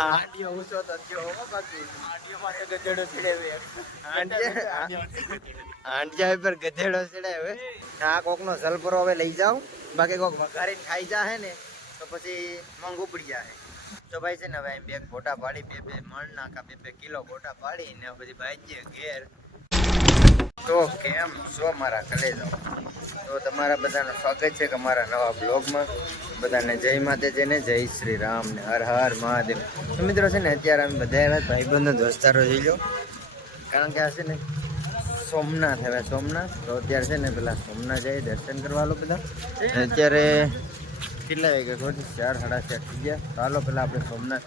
આંડિયો ઊંચો તો થયો હો બાકી આંડિયો માં ગધેડો ચડાવે આંડિયા પર ગધેડો ચડાવે આ કોક નો સલપરો હવે લઈ જાવ બાકી કોક વઘારીને ખાઈ જાહે ને તો પછી મોંઘું પડી જાય તો ભાઈ છે ને હવે બે ગોટા પાડી બે મણ નાખા બે કિલો ગોટા પાડી ને પછી ભાઈ ઘેર તો કેમ છો મારા કલેજાઓ તો તમારા બધાનું સ્વાગત છે કે અમારા નવા બ્લોગમાં બધાને જય માતાજી ને જય શ્રી રામ ને હર હર મહાદેવ તો મિત્રો છે ને અત્યારે અમે બધા ભાઈબંધો દોસ્તારો જઈ લો કારણ કે આ છે ને સોમનાથ હવે સોમનાથ તો અત્યારે છે ને પેલા સોમનાથ જઈ દર્શન કરવા લો બધા અત્યારે કેટલા વાગે ખોટી 4:30 થઈ ગયા તો હાલો પેલા આપણે સોમનાથ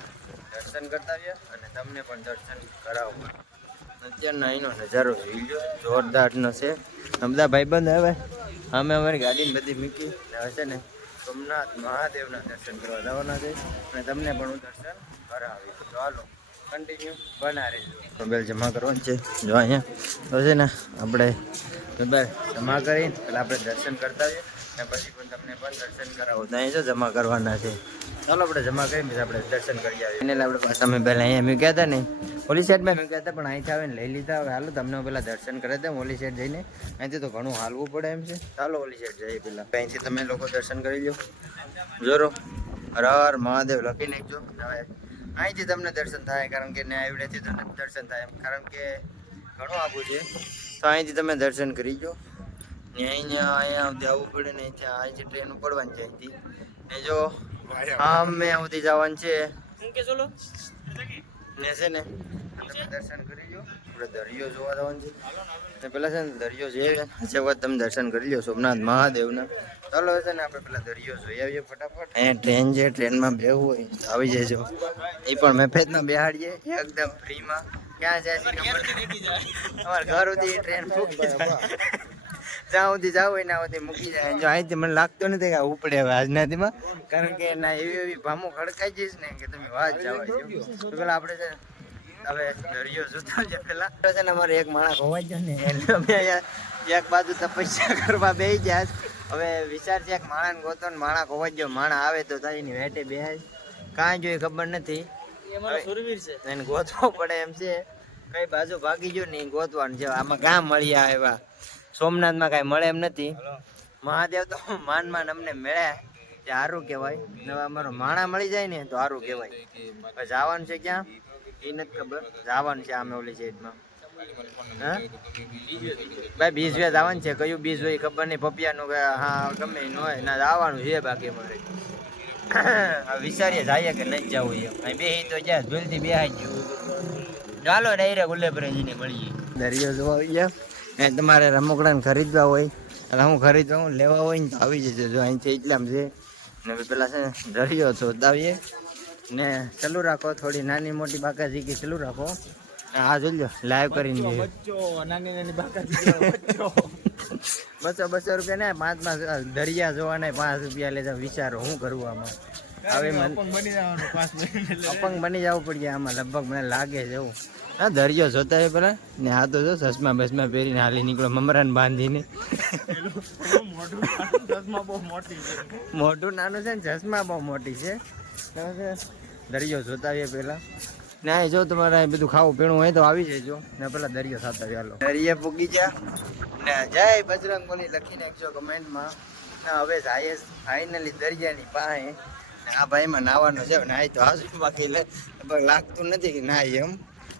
દર્શન કરતા આવ્યા અને તમને પણ દર્શન કરાવો અત્યારનો અહીંનો નજારો જોઈ લો જોરદારનો છે બધા ભાઈબંધ હવે અમે અમારી ગાડીને બધી મૂકી હવે છે ને સોમનાથ મહાદેવના દર્શન કરવા જવાના છે અને તમને પણ હું દર્શન કરાવીશ તો હાલો કન્ટિન્યુ બના રહેજો મોબાઈલ જમા કરવાનું છે જો અહીંયા તો છે ને આપણે મોબાઈલ જમા કરીને પેલા આપણે દર્શન કરતા આવીએ અને પછી પણ તમને પણ દર્શન કરાવો તો અહીં જમા કરવાના છે ચાલો આપણે જમા કરી પછી આપણે દર્શન કરી આવીએ એને આપણે પાછા અમે પહેલાં અહીંયા મૂક્યા હતા ને ઓલી સાઈડમાં મૂક્યા હતા પણ અહીંથી આવીને લઈ લીધા હવે હાલો તમને પહેલાં દર્શન કરે હતા ઓલી સાઈડ જઈને અહીંથી તો ઘણું હાલવું પડે એમ છે ચાલો ઓલી સાઈડ જઈએ પહેલાં અહીંથી તમે લોકો દર્શન કરી લો જોરો હર હર મહાદેવ લખી નાખજો હવે અહીંથી તમને દર્શન થાય કારણ કે ને આવડેથી તમને દર્શન થાય કારણ કે ઘણું આવું છે તો અહીંથી તમે દર્શન કરી જો ને અહીંયા આવવું પડે ને અહીંથી ટ્રેન ઉપડવાની છે અહીંથી ને જો આમ મેં સુધી જવાનું છે ને છે ને તમે દર્શન કરી લો આપણે દરિયો જોવા જવાનું છે પેલા છે ને દરિયો છે આજે વખત તમે દર્શન કરી લો સોમનાથ મહાદેવના ચાલો છે ને આપણે પેલા દરિયો જોઈ આવીએ ફટાફટ અહીંયા ટ્રેન છે ટ્રેનમાં બેહવું હોય તો આવી જજો એ પણ મફતમાં બેહાડીએ એકદમ ફ્રીમાં ક્યાં જાય છે અમારા ઘર સુધી ટ્રેન મૂકી જાય જ્યાં સુધી જાવ હોય ના સુધી મૂકી જાય જો અહીંથી મને લાગતો નથી કે ઉપડે હવે આજનાથીમાં કારણ કે ના એવી ભામો ખડકાઈ જઈશ ને કે તમે વાત જવા જો તો પેલા આપણે છે હવે દરિયો જોતા છે પેલા છે ને અમારે એક માણસ હોવાય છે ને એટલે અમે અહીંયા એક બાજુ તપસ્યા કરવા બેસી ગયા હવે વિચાર છે એક માણસ ગોતો ને માણસ હોવાય જો માણસ આવે તો થાય એની વેટે બેહાય કાંઈ જોઈએ ખબર નથી એને ગોતવો પડે એમ છે કઈ બાજુ ભાગી ગયો ને ગોતવાનું છે આમાં ક્યાં મળી આવ્યા સોમનાથમાં કાંઈ મળે એમ નથી મહાદેવ તો માન અમને મળ્યા તે સારું કહેવાય હવે અમારો માણા મળી જાય ને તો સારું કહેવાય જવાનું છે ક્યાં એ નથી ખબર જવાનું છે આમે ઓલી સાઈડમાં હા ભાઈ બીજ વે જવાનું છે કયું બીજ હોય ખબર નહીં પપિયાનું કે હા ગમે ન હોય ના જવાનું છે બાકી અમારે વિચારીએ જઈએ કે નહીં જવું એમ બે તો જ્યાં ભૂલથી બેહાઈ ગયું ચાલો ડાયરેક્ટ ઉલ્લેપુરજીને મળીએ દરિયો જોવા આવી ગયા એ તમારે રમકડાને ખરીદવા હોય એટલે હું ખરીદવા હું લેવા હોય ને તો આવી જજો જો અહીંથી એટલામ છે ને પેલા છે ને દરિયો શોધાવીએ ને ચાલુ રાખો થોડી નાની મોટી બાકાજી કે ચાલુ રાખો હા જોઈ લાઈવ કરીને નાની બાકાજી 200 રૂપિયા ને 5 દરિયા જોવાના 5 રૂપિયા લેતા વિચારો શું કરવું આમાં હવે અપંગ બની જવું પડશે આમાં લગભગ મને લાગે છે એવું હા દરિયો જોતા હોય પેલા ને આ તો જો ચશ્મા બસમાં પહેરીને હાલી નીકળો મમરાને બાંધીને મોઢું નાનું છે ને ચશ્મા બહુ મોટી છે દરિયો જોતા આવીએ પેલા ના જો તમારે બધું ખાવું પીણું હોય તો આવી જજો ને પેલા દરિયો થતા ચાલો દરિયા પૂગી જા ને જય બજરંગ બોલી લખી નાખજો કમેન્ટમાં હવે જાય ફાઇનલી દરિયાની પાસે આ ભાઈમાં નાવાનું છે નાય તો હાજુ બાકી લાગતું નથી કે નાય એમ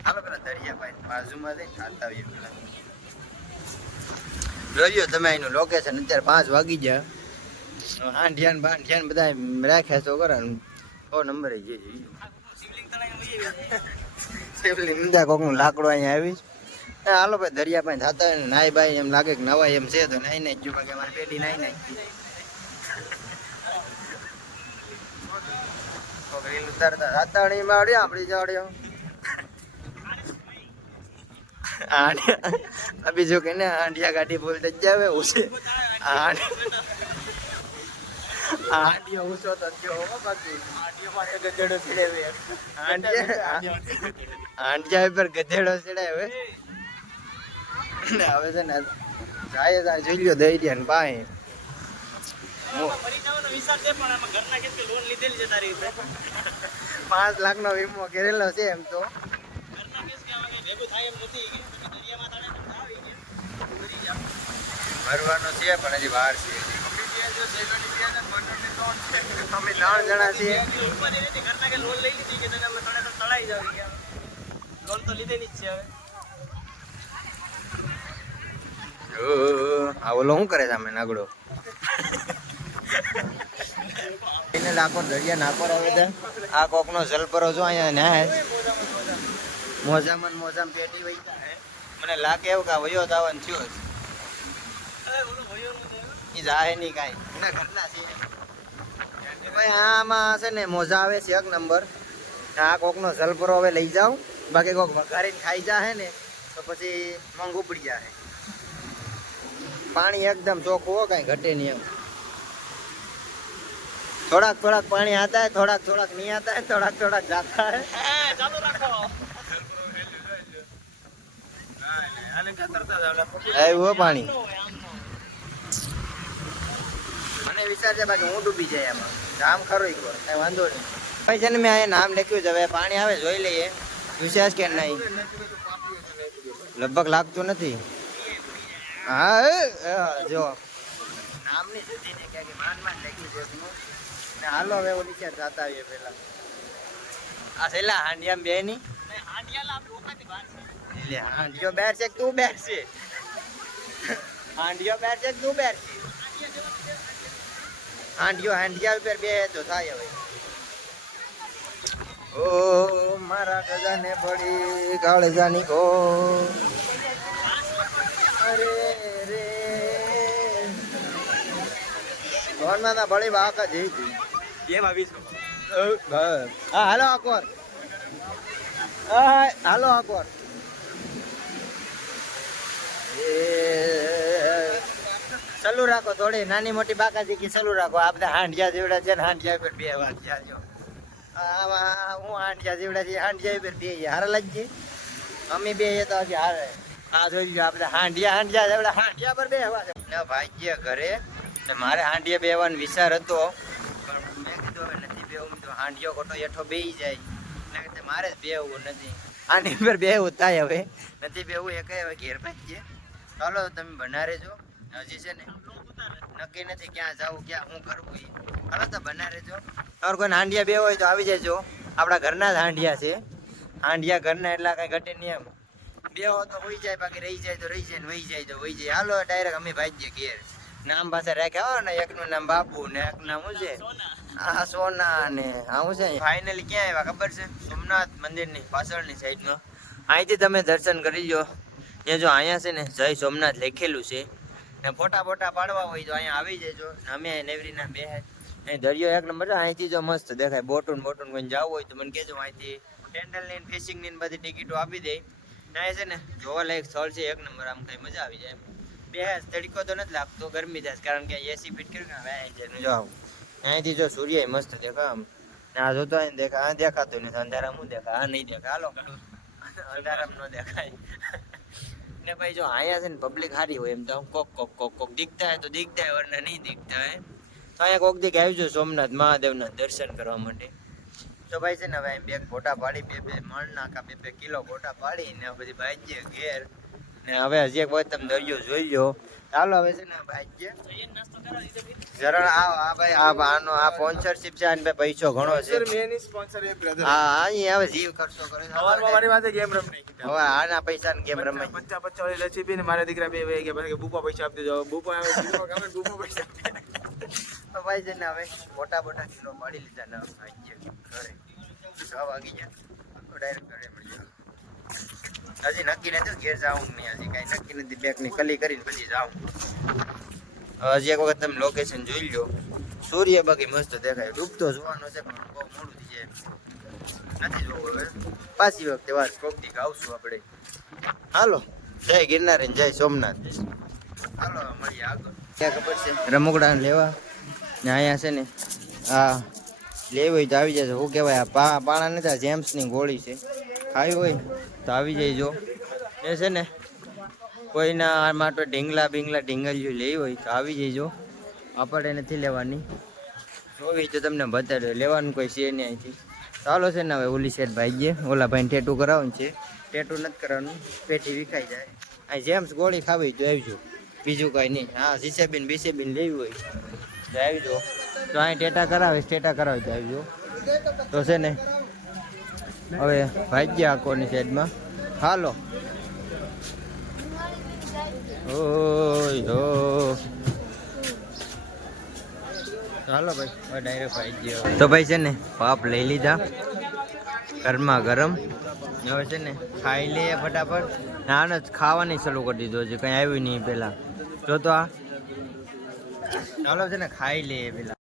હાલો પેલા દરિયા ભાઈ બાજુમાં જઈને ખાતા આવીએ પેલા જોયો તમે અહીંનું લોકેશન અત્યારે 5 વાગી ગયા આંઠિયાન બધા રાખ્યા છો કરે નંબરે જે શિવલિંગ ઊંધા કોકનું લાકડું અહીંયા આવીશ હાલો ભાઈ દરિયા પાસે થતા હોય ને નાય ભાઈ એમ લાગે કે નવાય એમ છે તો નાઈ નાખજો બાકી અમારી પેટી નાઈ નાખી ઉતારતા રાતાણી માળ્યો આપડી જાડ્યો બીજું કે ને આંડિયા ગાડી બોલતે જ આવે ઉસે આંડિયો ઉસો તો થયો બાકી આંડિયો પાસે ગધેડો ચડાવે આંડિયા પર ગધેડો ચડાવે ને હવે છે ને જાય જોઈ લ્યો દઈ દે ને બાય 5 લાખનો વીમો કરેલો છે એમ તો. ભરવાનો છે પણ હજી વાર છે. અમે 3 જણા છીએ. આ ઓલો શું કરે છે? અમે નાગડો એને લાખો દરિયા નાખો આવે છે. આ કોકનો જલપરો જો અહીંયા ન્યાય મોજામાં પેટી વહી જાય. મને લાગે એવું કે વયો જવાનું થયો એ જાય નહીં કાંઈ. એના ઘરના છે ભાઈ. આમાં છે ને મોજા આવે છે 1 નંબર. આ કોકનો જલપરો હવે લઈ જાવ, બાકી કોક વઘારીને ખાઈ જાય ને તો પછી મોંઘું પડી જાય. પાણી એકદમ ચોખ્ખું હો, કાંઈ ઘટે નહીં એમ. થોડાક પાણી आता है, થોડાક नहीं आता है, થોડાક जाता है. આવ્યું પાણી. મને વિચાર છે બાકી હું ડૂબી જાય એમાં. નામ ખરો એક વાર કઈ વાંધો નહીં. ભાઈ છે ને મેં અહીંયા નામ લખ્યું છે. હવે પાણી આવે જોઈ લઈએ વિશ્વાસ કે નહીં. લગભગ લાગતું નથી. હા જો નામની જતી ને કે માંડ લખ્યું છે. હાલો હવે ઓલી ચાર જાતા આવીએ પેલા. આ છેલ્લા હાંડિયા બે ની હાંડિયો બેર છે તું બેર છે. હાંડિયો બેર છે તું બેર છે. હાંડિયા ઉપર બે તો થાય હવે. ઓ મારા ગજાને પડી કાળજાની કો. અરે રે ફોનમાં તો બળી વાકા જઈ હતી. કેમ આવીશ? હા હાલો અકબર. હાલો અકબર. ચાલુ રાખો થોડી નાની મોટી બાકાજી કી ચાલુ રાખો. આ બધા હાંડિયા જેવડા છે ને હાંડિયા ઉપર બે વાગ્યા જો. હું હાંડિયા જેવડા છે હાંડિયા ઉપર બે હારા લાગી. અમે બે તો હજી હારે. આ જોઈ લો આ બધા હાંડિયા જેવડા હાંડિયા પર બે વાગ્યા. ભાઈ ઘરે મારે હાંડિયા બેવાનો વિચાર હતો પણ મેં કીધું હવે નથી બેવું. તો હાંડિયો ખોટો હેઠો બેસી જાય. મારે જ બેવું નથી. હાંડી પર બેવું થાય હવે નથી બેવું. એ કઈ હવે ઘેર ભાઈ. ચાલો તમે બના રહેજો. હજી છે ને નક્કી નથી ક્યાં જવું ક્યાં શું કરવું. ચાલો તો બના રહેજો. તમારે કોઈ હાંડિયા બે હોય તો આવી જજો. આપણા ઘરના જ હાંડિયા છે. હાંડિયા ઘરના એટલા કઈ ઘટે નહીં એમ. બે હો તો હોઈ જાય, બાકી રહી જાય તો રહી જાય ને વહી જાય તો વહી જાય. હાલો ડાયરેક્ટ અમે ભાઈ ઘેર. નામ પાસે રાખ્યા હોય ને એકનું નામ બાપુ ને એક નામ શું છે આ સોના ને આવું છે. ફાઇનલી ક્યાં આવ્યા ખબર છે? સોમનાથ મંદિરની પાછળની સાઈડનો. અહીંથી તમે દર્શન કરી લો. ત્યાં જો અહીંયા છે ને જય સોમનાથ લખેલું છે ને ફોટા પાડવા હોય તો અહીંયા આવી જજો. અમે નેવરીના બે અહીં દરિયો 1 નંબર છે. અહીંથી જો મસ્ત દેખાય. બોટુન કોઈ જવું હોય તો મને કહેજો. અહીંથી પેન્ડલની ફિશિંગની બધી ટિકિટો આપી દે. ત્યાં છે ને જોવાલાયક સ્થળ છે 1 નંબર. આમ કઈ મજા આવી જાય. બે તડકો તો નથી લાગતો, ગરમી થાય કારણ કે એસી ફિટ કર્યું જો. અહીંથી જો સૂર્ય મસ્ત દેખા. આમ આ જોતો હોય ને દેખા. આ દેખાતું નથી. અંધારામ હું દેખા? આ નહીં દેખા. હાલો અંધારામ ન દેખાય ને ભાઈ. જો અહીંયા છે ને પબ્લિક સારી હોય એમ તો કોક દીખતા હોય તો દીખતા હોય, વરના નહીં દીખતા હોય તો અહીંયા કોક દીક આવી જાવ સોમનાથ મહાદેવના દર્શન કરવા માટે. તો ભાઈ છે ને હવે બે ફોટા પાડી, બે મણ નાખા 2 કિલો ફોટા પાડી ને પછી ભાઈ ઘેર ને હવે હજી એક વખત તમે દરિયો જોઈ લો. ચાલો હવે છે ને ભાઈ જરા આ ભાઈ આનો આ સ્પોન્સરશિપ છે. અને પૈસો ઘણો છે. હા અહીં હવે જીવ ખર્ચો કરે. મારી પાસે ગેમ રમી હવે આના પૈસા ને ગેમ રમાય. 50 વાળી લચ્છી પીને મારા દીકરા બે વાગે પછી બુપા પૈસા આપી દેજો. બુપા પૈસા તો ભાઈ છે ને હવે મોટા કિલો પાડી લીધા ને ભાઈ ઘરે 6 વાગી ગયા. ડાયરેક્ટ ઘરે મળી જાવ. હજી નક્કી નથી ઘેર જાવું નહીં. હજી કઈ નક્કી નથી. બેગ ની કલી કરીને પછી જાવું. હજી એક વખત તમે લોકેશન જોઈ લો. સૂર્ય બાકી મસ્ત દેખાય. ડૂબતો જોવાનો છે પણ બહુ મોડું થઈ જાય. નથી જોવું હવે. પાછી વખતે વાત કોક દી આવશું આપણે. હાલો જય ગિરનાર જય સોમનાથ. હાલો મળીએ આગળ. ક્યાં ખબર છે રમકડા લેવા ને અહીંયા છે ને આ લેવી હોય તો આવી જશે. શું કહેવાય આ પાણા નથી. જેમ્સની ગોળી છે. ખાવી હોય તો આવી જઈજો. એ છે ને કોઈના માટે ઢીંગલિયું લેવી હોય તો આવી જઈજો. આપણે નથી લેવાની. જોવી તો તમને બતાડ્યો, લેવાનું કોઈ છે નહીં અહીંથી. ચાલો છે ને હવે ઓલી સાઈડ ભાઈ ઓલા ભાઈને ટેટુ કરાવવાનું છે. ટેટુ નથી કરવાનું, પેટી વિખાઈ જાય. અહીં જેમ્સ ગોળી ખાવી તો આવજો, બીજું કાંઈ નહીં. હા જીસેબીન બીસેબીન લેવી હોય તો આવજો. તો અહીં ટેટા કરાવીશ, ટેટા કરાવી તો આવજો. તો છે ને હવે ભાગ્યા કોની સાઈડમાં. હાલો ઓય હો ચાલો ભાઈ હવે ડાયરેક્ટ ભાઈ ગયો. તો ભાઈ છે ને પાપ લઈ લીધા ગરમા ગરમ. હવે છે ને ખાઈ લઈએ ફટાફટ. આને જ ખાવાની ચાલુ કરી દીધો છે, કંઈ આવ્યું નહીં પેલા. જો તો આ ચાલો છે ને ખાઈ લઈએ પેલા.